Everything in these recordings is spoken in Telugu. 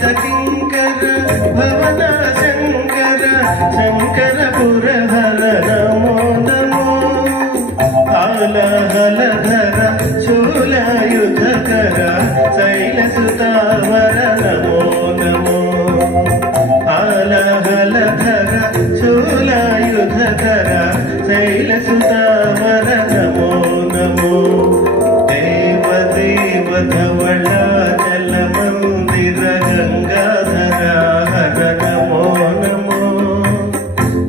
భావిత కింకర భవన శంకర శంకర పురహర నమో నమో ఆలహలధర శూలయుధకర శైలసుతావర నమో నమో ఆలహలధర శూలయుధకర శైలసుతావర నమో నమో దేవదేవ ధవళ జలమందిర గంగాధర హర నమో నమో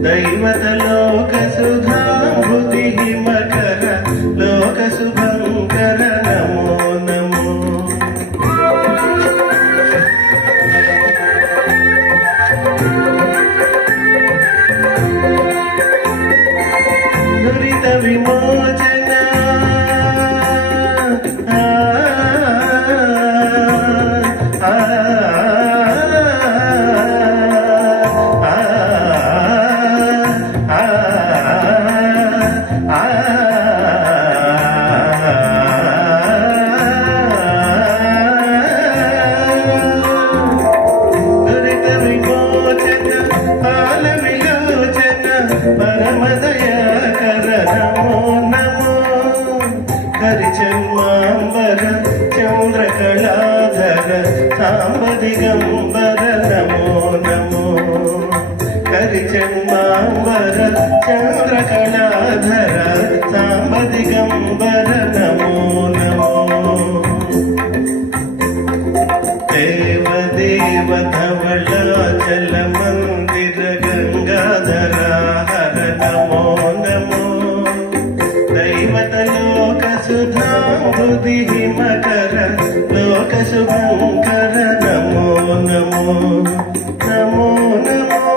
దైవత లోక సుధాంబుధి మకర లోక శుభంకర నమో నమో దురిత విమోచన హరిచన్మాంబర చంద్రకళాధర సాంబదిగంబర నమో నమో హరిచన్మాంబర చంద్రకళాధర సాంబదిగంబర నమో నమో దేవదేవ ధవళ జలమందిర గంగాధర హర నమో నమో దైవత లోక సుధాంబుధి మకర లోక శుభంకర నమో నమో నమో నమో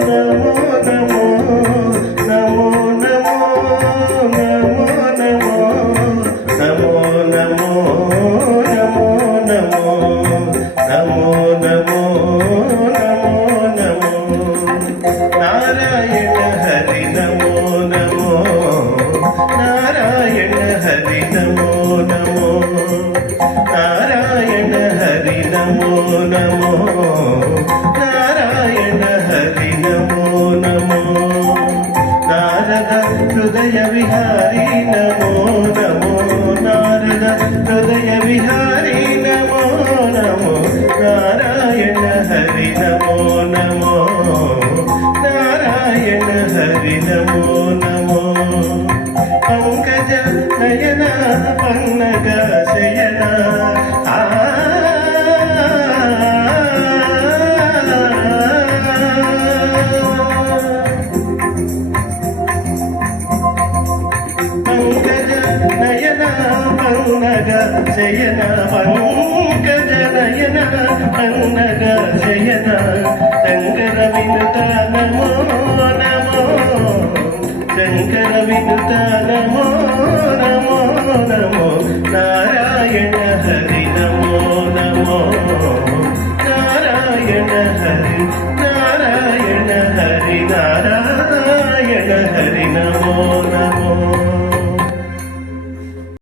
నమో నమో నమో నమో నమో నమో నమో నమో నమో నమో నమో నమో నమో నారాయణ హరి నమో నమో నారాయణ హరి నమో నమో నారాయణ హరి నమో నమో నారాయణ హరి నమో నమో నారద హృదయ విహారీ నమో నమో నారద హృదయ విహారీ నమో నమో నారాయణ హరి నమో నమో నారాయణ హరి నమో నమో పంకజ నయన పన్నగ శయన పంకజ నయన పన్నగ శయన పంకజ నయన పన్నగ శయన శంకర వినుత నమో నమో శంకర వినుత నమో నమో నమో నారాయణ హరి నమో నమో